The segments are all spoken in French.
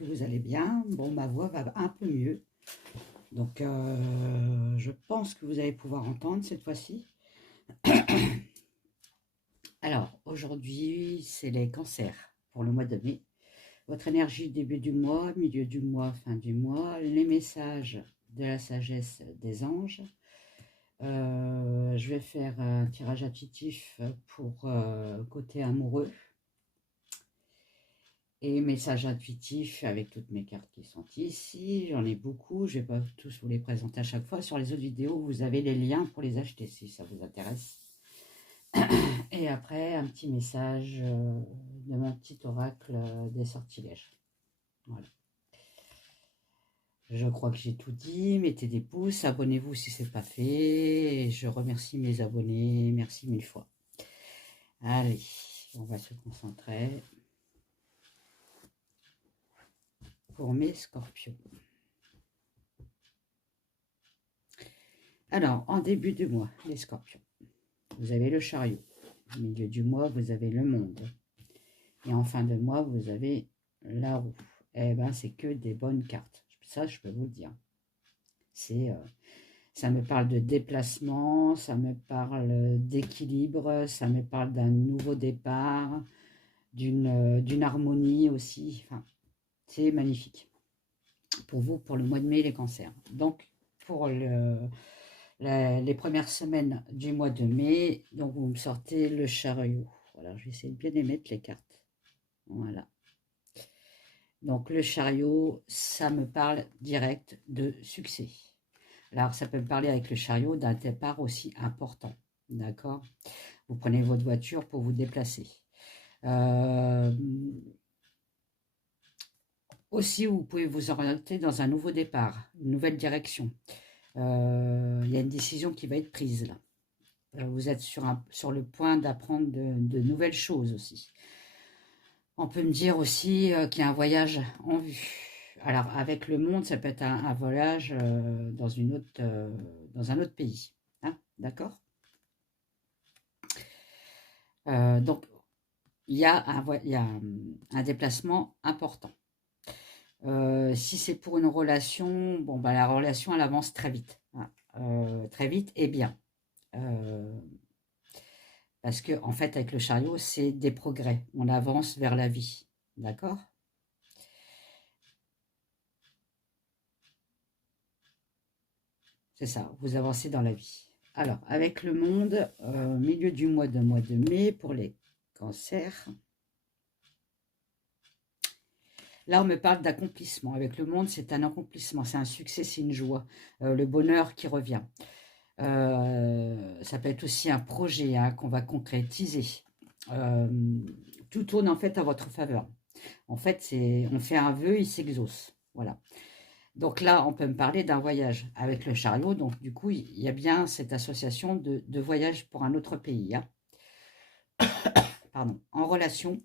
que vous allez bien. Bon, ma voix va un peu mieux. Donc, je pense que vous allez pouvoir entendre cette fois-ci. Alors, aujourd'hui, c'est les cancers pour le mois de mai. Votre énergie début du mois, milieu du mois, fin du mois, les messages de la sagesse des anges. Je vais faire un tirage intuitif pour côté amoureux. Et messages intuitifs avec toutes mes cartes qui sont ici. J'en ai beaucoup. Je ne vais pas tous vous les présenter à chaque fois. Sur les autres vidéos, vous avez les liens pour les acheter si ça vous intéresse. Et après, un petit message de mon petit oracle des sortilèges. Voilà. Je crois que j'ai tout dit. Mettez des pouces. Abonnez-vous si ce n'est pas fait. Et je remercie mes abonnés. Merci mille fois. Allez, on va se concentrer. Pour mes scorpions. Alors, en début de mois, les scorpions, vous avez le chariot. Au milieu du mois, vous avez le monde. Et en fin de mois, vous avez la roue. Eh bien, c'est que des bonnes cartes. Ça, je peux vous le dire. Ça me parle de déplacement, ça me parle d'équilibre, ça me parle d'un nouveau départ, d'une harmonie aussi. Enfin, c'est magnifique. Pour vous, pour le mois de mai, les cancers. Donc, pour les premières semaines du mois de mai, donc vous me sortez le chariot. Voilà, je vais essayer de bien les mettre les cartes. Voilà. Donc le chariot, ça me parle direct de succès. Alors ça peut me parler avec le chariot d'un départ aussi important. D'accord? Vous prenez votre voiture pour vous déplacer. Aussi, vous pouvez vous orienter dans un nouveau départ, une nouvelle direction. Il y a une décision qui va être prise là. Vous êtes sur le point d'apprendre de nouvelles choses aussi. On peut me dire aussi qu'il y a un voyage en vue. Alors, avec le monde, ça peut être un voyage dans un autre pays. Hein, d'accord? Donc, il y a un déplacement important. Si c'est pour une relation, bon, bah, la relation, elle avance très vite. Hein, très vite et bien. Parce que, en fait, avec le chariot, c'est des progrès. On avance vers la vie. D'accord? C'est ça, vous avancez dans la vie. Alors, avec le monde, milieu du mois de mai, pour les cancers. Là, on me parle d'accomplissement. Avec le monde, c'est un accomplissement, c'est un succès, c'est une joie. Le bonheur qui revient. Ça peut être aussi un projet hein, qu'on va concrétiser. Tout tourne en fait à votre faveur. En fait, on fait un vœu, il s'exauce. Voilà. Donc là, on peut me parler d'un voyage avec le chariot. Donc du coup, il y a bien cette association de voyage pour un autre pays. Hein. Pardon. En relation,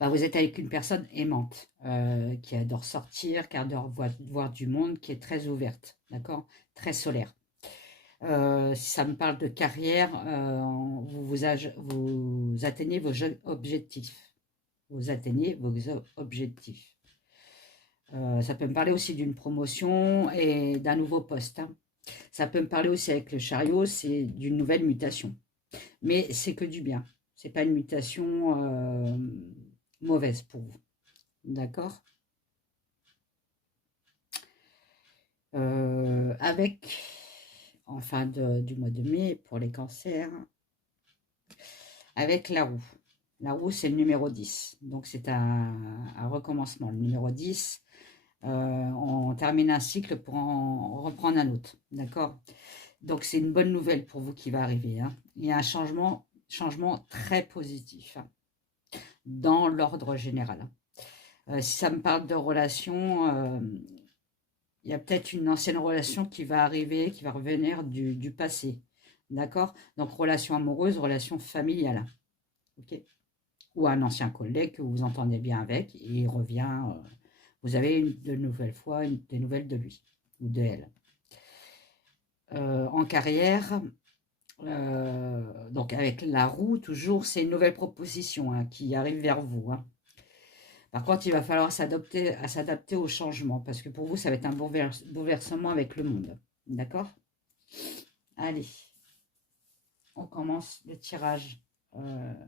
bah, vous êtes avec une personne aimante, qui adore sortir, qui adore voir du monde, qui est très ouverte, d'accord? Très solaire. Si ça me parle de carrière, vous atteignez vos objectifs. Vous atteignez vos objectifs. Ça peut me parler aussi d'une promotion et d'un nouveau poste. Hein. Ça peut me parler aussi avec le chariot, c'est d'une nouvelle mutation. Mais c'est que du bien. C'est pas une mutation mauvaise pour vous. D'accord? Avec, en fin du mois de mai, pour les cancers, avec la roue. La roue, c'est le numéro 10. Donc, c'est un recommencement. Le numéro 10, on termine un cycle pour en reprendre un autre. D'accord? Donc, c'est une bonne nouvelle pour vous qui va arriver. Hein. Il y a un changement très positif hein, dans l'ordre général. Si ça me parle de relation, il y a peut-être une ancienne relation qui va arriver, qui va revenir du passé. D'accord? Donc, relation amoureuse, relation familiale. OK? Ou un ancien collègue que vous entendez bien avec, et il revient. Vous avez de nouvelles fois des nouvelles de lui ou de elle. En carrière, donc avec la roue, toujours, c'est une nouvelle proposition hein, qui arrive vers vous. Hein. Par contre, il va falloir s'adapter au changement, parce que pour vous, ça va être un bouleversement avec le monde. D'accord? Allez, on commence le tirage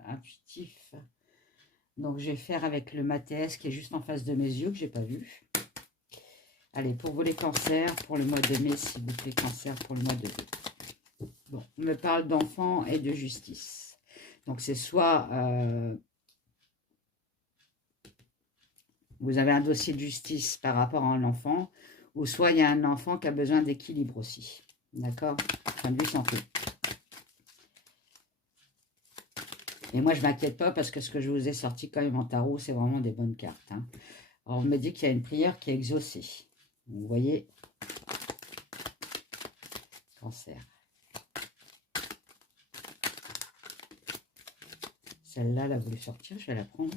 intuitif. Donc, je vais faire avec le Mathes qui est juste en face de mes yeux, que je n'ai pas vu. Allez, pour vous les cancers, pour le mois de mai, s'il vous plaît, cancer pour le mois de mai. Bon, on me parle d'enfants et de justice. Donc, c'est soit vous avez un dossier de justice par rapport à un enfant, ou soit il y a un enfant qui a besoin d'équilibre aussi. D'accord? Point de vue santé. Et moi, je ne m'inquiète pas parce que ce que je vous ai sorti quand même en tarot, c'est vraiment des bonnes cartes. Hein. Alors, on me dit qu'il y a une prière qui est exaucée. Vous voyez, cancer. Celle-là, elle a voulu sortir, je vais la prendre.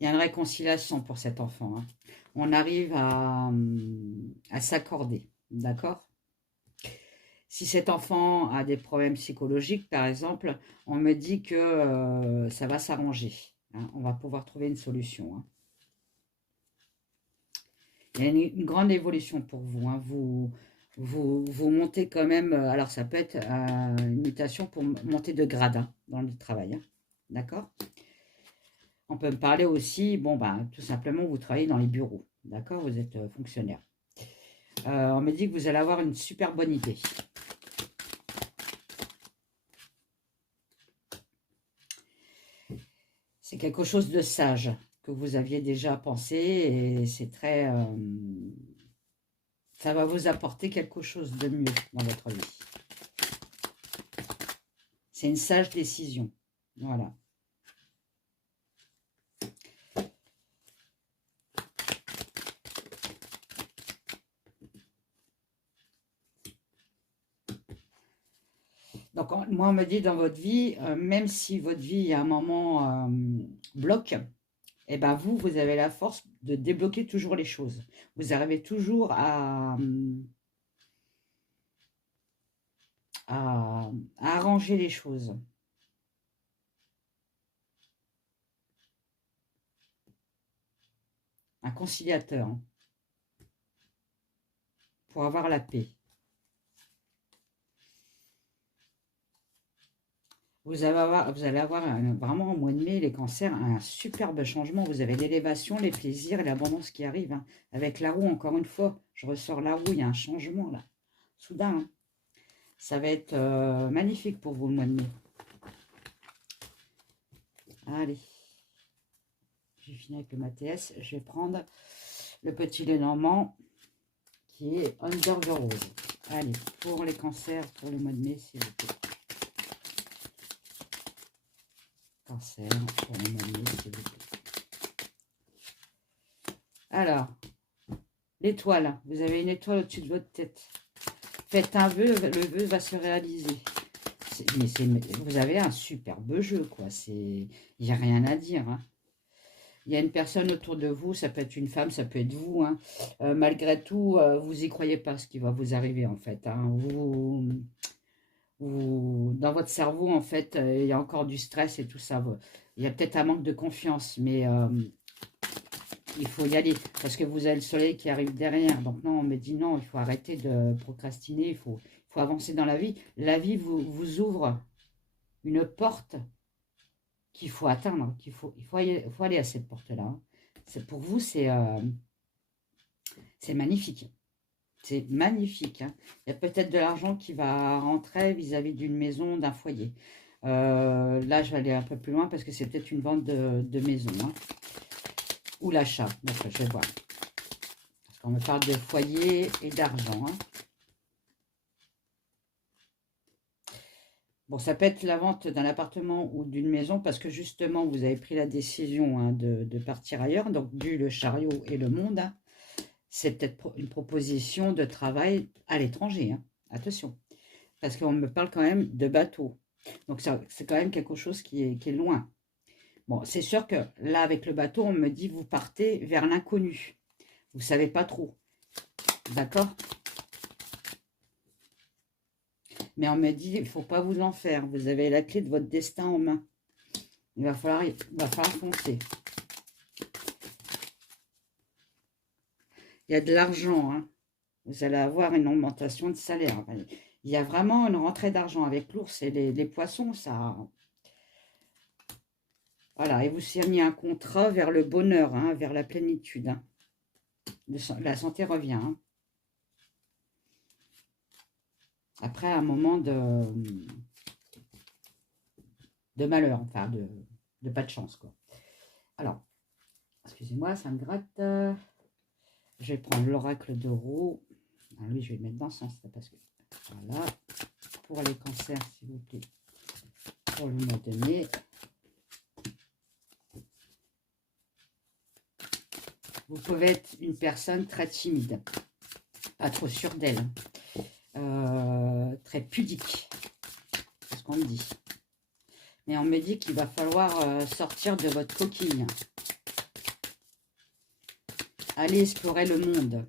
Il y a une réconciliation pour cet enfant. Hein. On arrive à s'accorder, d'accord? Si cet enfant a des problèmes psychologiques, par exemple, on me dit que ça va s'arranger. Hein. On va pouvoir trouver une solution. Hein. Il y a une grande évolution pour vous. Hein. Vous montez quand même, alors ça peut être une mutation pour monter de grade hein, dans le travail. Hein. D'accord? On peut me parler aussi, bon, ben, tout simplement, vous travaillez dans les bureaux. D'accord? Vous êtes fonctionnaire. On me dit que vous allez avoir une super bonne idée. C'est quelque chose de sage que vous aviez déjà pensé et c'est très... ça va vous apporter quelque chose de mieux dans votre vie. C'est une sage décision. Voilà. Donc, moi, on me dit dans votre vie, même si votre vie, à un moment, bloque, eh ben vous avez la force de débloquer toujours les choses. Vous arrivez toujours à arranger les choses. Un conciliateur hein, pour avoir la paix. Vous allez avoir vraiment au mois de mai, les cancers, un superbe changement. Vous avez l'élévation, les plaisirs et l'abondance qui arrivent. Hein. Avec la roue, encore une fois, je ressors la roue, il y a un changement là. Soudain, hein. Ça va être magnifique pour vous le mois de mai. Allez. J'ai fini avec le Mathes. Je vais prendre le petit Lenormand qui est Under the Rose. Allez, pour les cancers, pour le mois de mai, s'il vous plaît. Cancer pour le mois de mai, s'il vous plaît. Alors, l'étoile. Vous avez une étoile au-dessus de votre tête. Faites un vœu, le vœu va se réaliser. Vous avez un superbe jeu, quoi. Il n'y a rien à dire. Hein. Il y a une personne autour de vous, ça peut être une femme, ça peut être vous. Hein. Malgré tout, vous n'y croyez pas ce qui va vous arriver, en fait. Hein. Dans votre cerveau, en fait, il y a encore du stress et tout ça. Il y a peut-être un manque de confiance, mais il faut y aller. Parce que vous avez le soleil qui arrive derrière. Donc non, on me dit non, il faut arrêter de procrastiner, il faut avancer dans la vie. La vie vous ouvre une porte qu'il faut atteindre, il faut aller à cette porte-là. Hein. Pour vous, c'est magnifique. C'est magnifique. Hein. Il y a peut-être de l'argent qui va rentrer vis-à-vis d'une maison, d'un foyer. Là, je vais aller un peu plus loin parce que c'est peut-être une vente de maison. Hein. Ou l'achat. Donc, je vais voir. Parce qu'on me parle de foyer et d'argent. Hein. Bon, ça peut être la vente d'un appartement ou d'une maison parce que justement, vous avez pris la décision hein, de partir ailleurs. Donc, du le chariot et le monde, hein, c'est peut-être une proposition de travail à l'étranger. Hein. Attention, parce qu'on me parle quand même de bateau. Donc, c'est quand même quelque chose qui est loin. Bon, c'est sûr que là, avec le bateau, on me dit vous partez vers l'inconnu. Vous ne savez pas trop. D'accord ? Mais on me dit, il ne faut pas vous en faire. Vous avez la clé de votre destin en main. Il va falloir foncer. Il y a de l'argent, hein. Vous allez avoir une augmentation de salaire. Enfin, il y a vraiment une rentrée d'argent avec l'ours et les poissons, ça. Voilà, et vous signez un contrat vers le bonheur, hein, vers la plénitude, hein. La santé revient, hein. Après un moment de malheur, enfin de pas de chance, quoi. Alors, excusez-moi, ça me gratte. Je vais prendre l'oracle de Roux. Alors lui, je vais le mettre dans ce sens-là parce que voilà. Pour les cancers, s'il vous plaît, pour le mois de mai. Vous pouvez être une personne très timide, pas trop sûre d'elle, très pudique, c'est ce qu'on me dit. Mais on me dit qu'il va falloir sortir de votre coquille. Allez explorer le monde.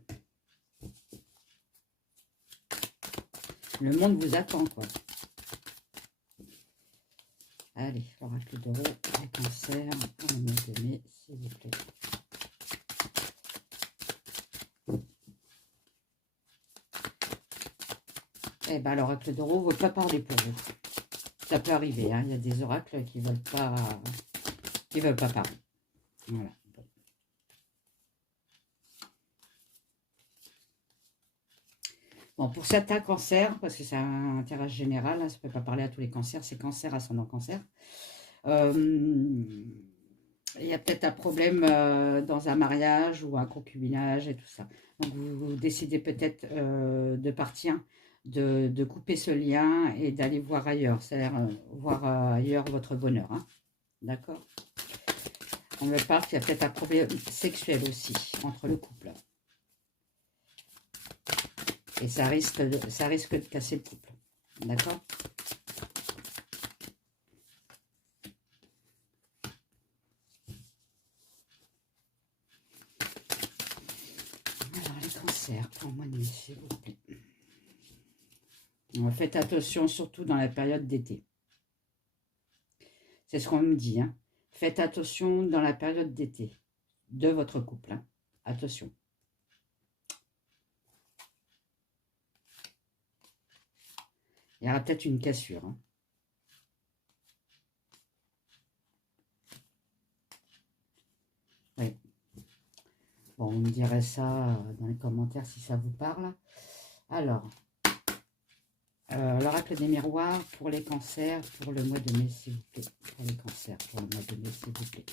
Le monde vous attend, quoi. Allez, l'oracle d'euro, les cancers, pour le mois de mai, s'il vous plaît. Eh bien, l'oracle d'euro ne veut pas parler pour vous. Ça peut arriver, hein. Il y a des oracles qui ne veulent pas parler. Voilà. Bon, pour certains cancers, parce que c'est un tirage général, hein, ça ne peut pas parler à tous les cancers, c'est cancer, ascendant cancer. Il y a peut-être un problème dans un mariage ou un concubinage et tout ça. Donc, vous décidez peut-être de partir, de couper ce lien et d'aller voir ailleurs, c'est-à-dire voir ailleurs votre bonheur. Hein. D'accord? On me parle qu'il y a peut-être un problème sexuel aussi entre le couple. Et ça risque de casser le couple. D'accord? Alors, les cancers, pour moi, s'il vous plaît. Faites attention, surtout dans la période d'été. C'est ce qu'on me dit. Hein. Faites attention dans la période d'été de votre couple. Hein. Attention. Il y aura peut-être une cassure. Hein. Oui. Bon, on me dirait ça dans les commentaires si ça vous parle. Alors, l'oracle des miroirs pour les cancers, pour le mois de mai, s'il vous plaît. Pour les cancers, pour le mois de mai, s'il vous plaît.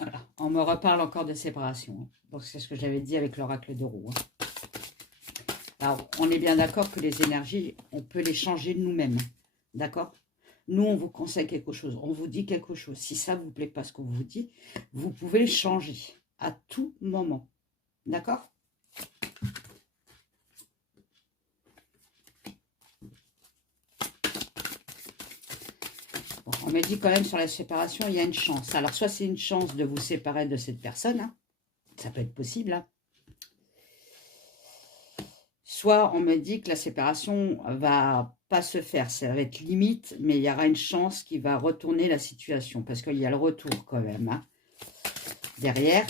Voilà, on me reparle encore de séparation. Hein. Donc, c'est ce que j'avais dit avec l'oracle de roue. Hein. Alors, on est bien d'accord que les énergies, on peut les changer de nous-mêmes. D'accord? Nous, on vous conseille quelque chose, on vous dit quelque chose. Si ça ne vous plaît pas ce qu'on vous dit, vous pouvez le changer à tout moment. D'accord? Bon, on me dit quand même sur la séparation, il y a une chance. Alors, soit c'est une chance de vous séparer de cette personne, hein, ça peut être possible, hein. Soit on me dit que la séparation va pas se faire, ça va être limite, mais il y aura une chance qui va retourner la situation, parce qu'il y a le retour quand même, hein, derrière.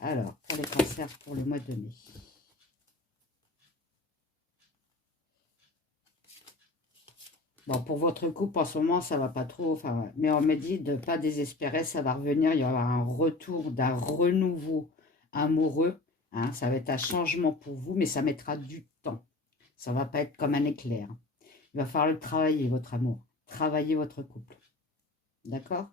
Alors, pour les cancers, pour le mois de mai. Bon, pour votre couple, en ce moment, ça va pas trop. Enfin, ouais. Mais on me dit de ne pas désespérer, ça va revenir. Il y aura un retour d'un renouveau amoureux. Hein, ça va être un changement pour vous, mais ça mettra du temps. Ça ne va pas être comme un éclair. Il va falloir le travailler, votre amour. Travailler votre couple. D'accord?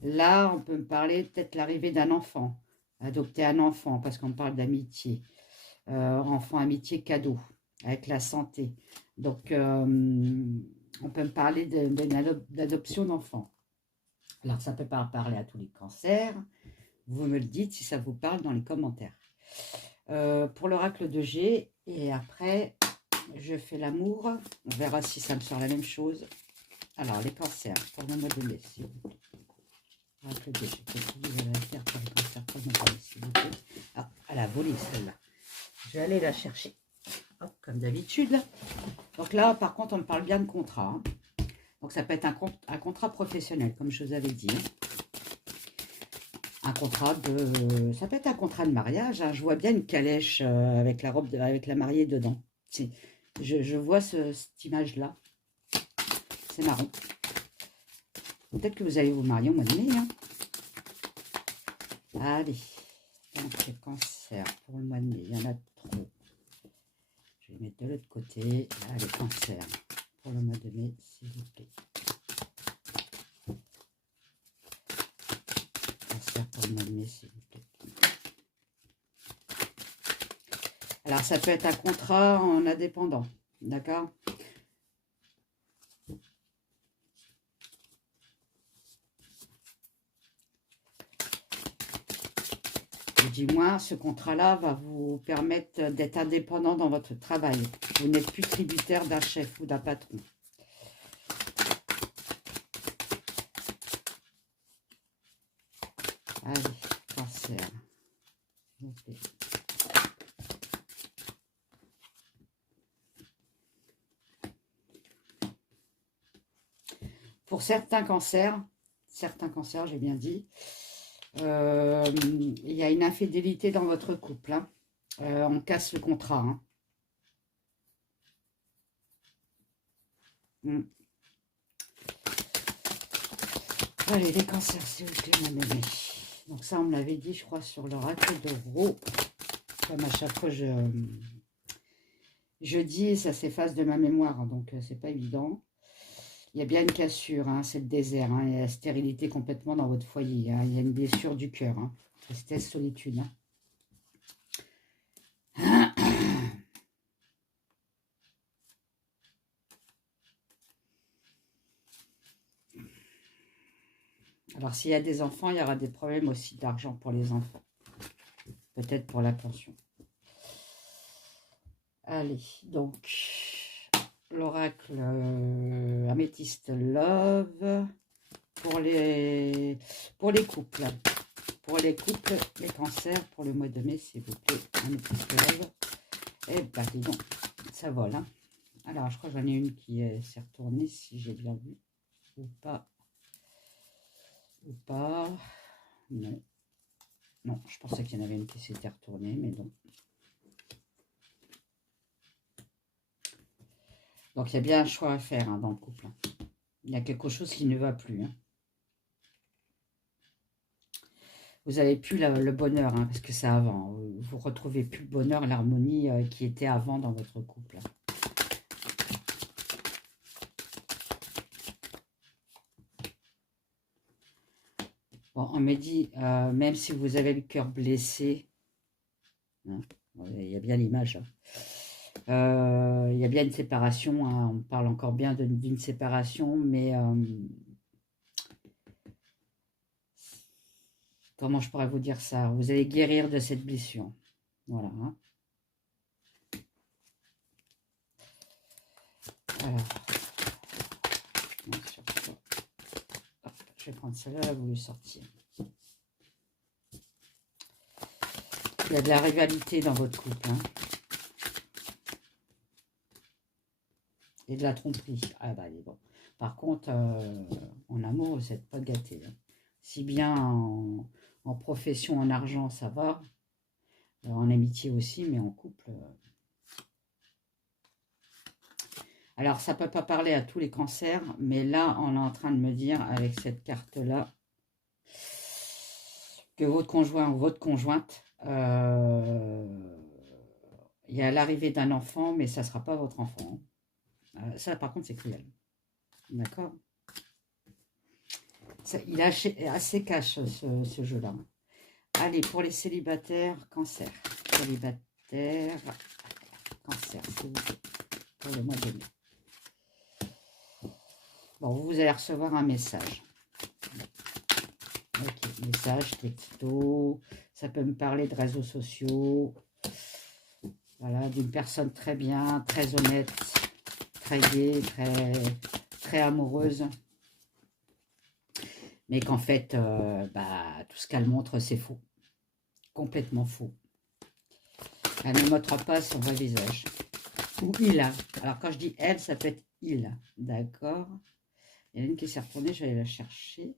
Là, on peut me parler peut-être l'arrivée d'un enfant. Adopter un enfant, parce qu'on parle d'amitié. Enfant, amitié, cadeau, avec la santé. Donc, on peut me parler d'adoption d'enfants. Alors, ça ne peut pas parler à tous les cancers. Vous me le dites si ça vous parle dans les commentaires. Pour l'oracle de G, et après, je fais l'amour. On verra si ça me sort la même chose. Alors, les cancers, pour le mois de mai, s'il vous plaît. Oracle de la Terre pour les cancers, pour le mois de mai, s'il vous plaît. Ah, elle a volé celle-là. Je vais aller la chercher. Hop, comme d'habitude. Donc là, par contre, on me parle bien de contrat. Hein. Donc ça peut être un contrat professionnel, comme je vous avais dit. Un contrat de... Ça peut être un contrat de mariage. Hein. Je vois bien une calèche avec la robe, avec la mariée dedans. Je vois cette image-là. C'est marrant. Peut-être que vous allez vous marier au mois de mai. Hein. Allez. Donc, les cancers pour le mois de mai. Il y en a trop. Je vais mettre de l'autre côté. Là, les cancers pour le mois de mai, s'il vous plaît. Cancer pour le mois de mai, s'il vous plaît. Alors, ça peut être un contrat en indépendant. D'accord ? Du moins, ce contrat-là va vous permettre d'être indépendant dans votre travail. Vous n'êtes plus tributaire d'un chef ou d'un patron. Allez, cancer. Okay. Pour certains cancers, j'ai bien dit, il y a une infidélité dans votre couple. Hein. On casse le contrat. Hein. Allez, les cancers, s'il vous plaît, ma mémé. Donc ça, on me l'avait dit, je crois, sur l'oracle de Rho. Comme à chaque fois, je dis, ça s'efface de ma mémoire, donc c'est pas évident. Il y a bien une cassure, hein, c'est le désert. Hein, il y a la stérilité complètement dans votre foyer. Hein, il y a une blessure du cœur. Hein, tristesse, solitude. Hein. Alors, s'il y a des enfants, il y aura des problèmes aussi d'argent pour les enfants. Peut-être pour la pension. Allez, donc, l'oracle Améthyste Love pour les couples. Pour les couples, les cancers, pour le mois de mai, s'il vous plaît, Améthyste Love. Eh ben, dis donc, ça vole. Hein. Alors, je crois que j'en ai une qui s'est retournée, si j'ai bien vu. Ou pas. Ou pas. Non. Non, je pensais qu'il y en avait une qui s'était retournée, mais non. Donc, il y a bien un choix à faire hein, dans le couple. Hein. Il y a quelque chose qui ne va plus. Hein. Vous n'avez plus le bonheur, hein, parce que c'est avant. Vous ne retrouvez plus le bonheur, l'harmonie qui était avant dans votre couple. Bon, on me dit, même si vous avez le cœur blessé, hein, il y a bien l'image. Hein. Il y a bien une séparation, hein, on parle encore bien d'une séparation, mais comment je pourrais vous dire ça? Vous allez guérir de cette blessure. Voilà. Hein. Alors, hop, je vais prendre celle-là, vous le sortir. Il y a de la rivalité dans votre couple. Hein. Et de la tromperie. Ah bah, bon. Par contre, en amour, vous n'êtes pas gâtés. Hein. Si bien en profession, en argent, ça va. En amitié aussi, mais en couple... Alors, ça ne peut pas parler à tous les cancers, mais là, on est en train de me dire, avec cette carte-là, que votre conjoint ou votre conjointe, il y a l'arrivée d'un enfant, mais ça ne sera pas votre enfant. Ça, par contre, c'est cruel. D'accord ? Il est assez cash, ce jeu-là. Allez, pour les célibataires, cancer. Célibataire, cancer, s'il vous plaît, pour le mois de mai. Bon, vous allez recevoir un message. Ok, message, texto. Ça peut me parler de réseaux sociaux. Voilà, d'une personne très bien, très honnête, très gaie, très amoureuse. mais qu'en fait, bah, tout ce qu'elle montre, c'est faux. Complètement faux. Elle ne montre pas son vrai visage. Ou il a. Alors, quand je dis elle, ça peut être il. D'accord. Il y en a une qui s'est retournée, je vais aller la chercher.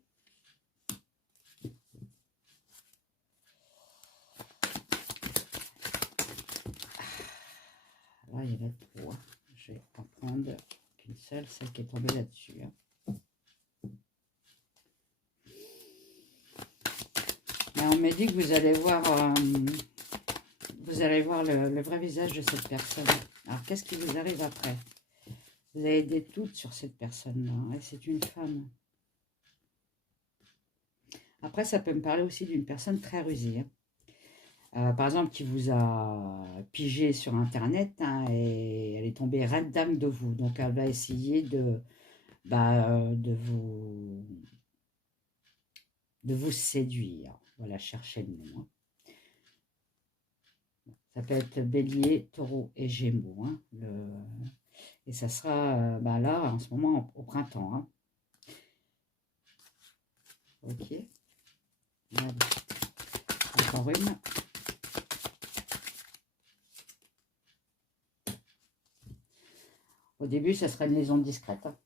Là, il y en a trois. Je vais en prendre qu'une seule, celle qui est tombée là-dessus. Mais on m'a dit que vous allez voir le vrai visage de cette personne. Alors, qu'est-ce qui vous arrive après? Vous avez des doutes sur cette personne-là, et c'est une femme. Après, ça peut me parler aussi d'une personne très rusée. Par exemple, qui vous a pigé sur Internet, hein, et elle est tombée red dingue de vous. Donc, elle va essayer de vous séduire. Voilà, chercher le nom. Ça peut être Bélier, Taureau et Gémeaux. Hein, et ça sera là, en ce moment, au printemps. Hein. Ok. Allez. Encore une. Au début, ça serait une liaison discrète. Hein.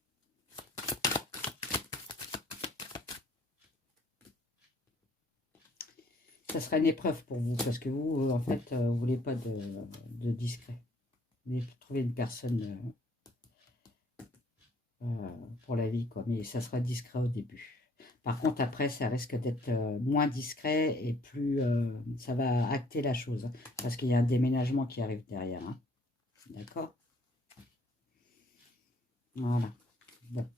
Ça serait une épreuve pour vous, parce que vous, en fait, vous ne voulez pas de discret. Vous voulez trouver une personne pour la vie, quoi. Mais ça sera discret au début. Par contre, après, ça risque d'être moins discret et plus... ça va acter la chose. Hein, parce qu'il y a un déménagement qui arrive derrière. Hein. D'accord? Voilà. Bon.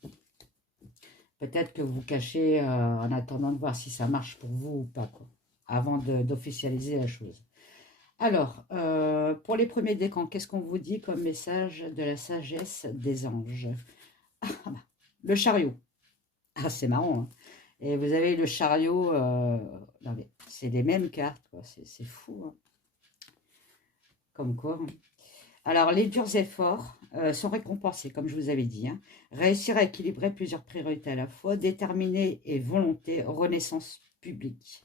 Peut-être que vous cachez en attendant de voir si ça marche pour vous ou pas, quoi. Avant d'officialiser la chose. Alors, pour les premiers décans, qu'est-ce qu'on vous dit comme message de la sagesse des anges? Le chariot. Ah, c'est marrant. Hein. Et vous avez le chariot. Non, mais c'est les mêmes cartes, quoi. C'est fou. Hein. Comme quoi. Hein. Alors, les durs efforts sont récompensés, comme je vous avais dit. Hein. Réussir à équilibrer plusieurs priorités à la fois, déterminé et volonté, renaissance publique.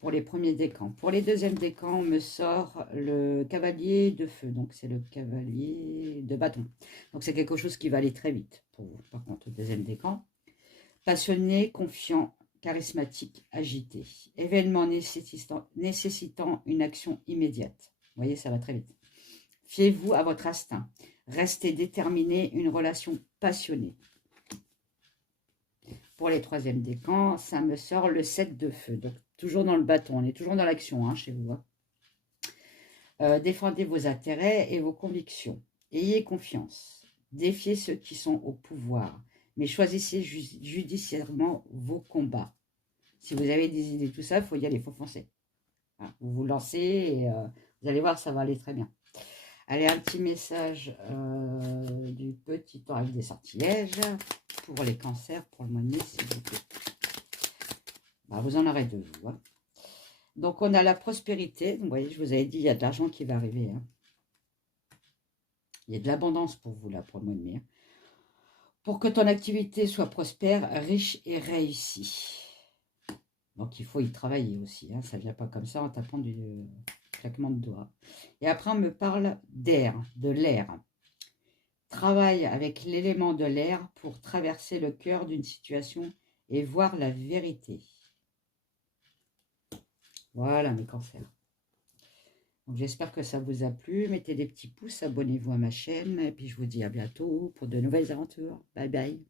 Pour les premiers décans. Pour les deuxièmes décans, on me sort le cavalier de feu. Donc, c'est le cavalier de bâton. Donc, c'est quelque chose qui va aller très vite pour vous. Par contre, au deuxième décan. Passionné, confiant, charismatique, agité. Événement nécessitant une action immédiate. Vous voyez, ça va très vite. Fiez-vous à votre instinct. Restez déterminé, une relation passionnée. Pour les troisièmes décans, ça me sort le 7 de feu. Donc, toujours dans le bâton. On est toujours dans l'action hein, chez vous. Hein. Défendez vos intérêts et vos convictions. Ayez confiance. Défiez ceux qui sont au pouvoir. Mais choisissez judiciairement vos combats. Si vous avez des idées, tout ça, il faut y aller, il faut foncer. Voilà. Vous vous lancez et vous allez voir, ça va aller très bien. Allez, un petit message du petit temps avec des sortilèges pour les cancers pour le mois de mai, s'il vous plaît. Bah, vous en aurez deux, vous. Hein. Donc, on a la prospérité. Vous voyez, je vous avais dit, il y a de l'argent qui va arriver. Hein. Il y a de l'abondance pour vous, là, pour le mois de mai. Hein. Pour que ton activité soit prospère, riche et réussie. Donc, il faut y travailler aussi. Hein. Ça ne vient pas comme ça en tapant du claquement de doigts. Et après, on me parle d'air, de l'air. Travaille avec l'élément de l'air pour traverser le cœur d'une situation et voir la vérité. Voilà mes cancers. Donc, j'espère que ça vous a plu. Mettez des petits pouces, abonnez-vous à ma chaîne. Et puis, je vous dis à bientôt pour de nouvelles aventures. Bye bye.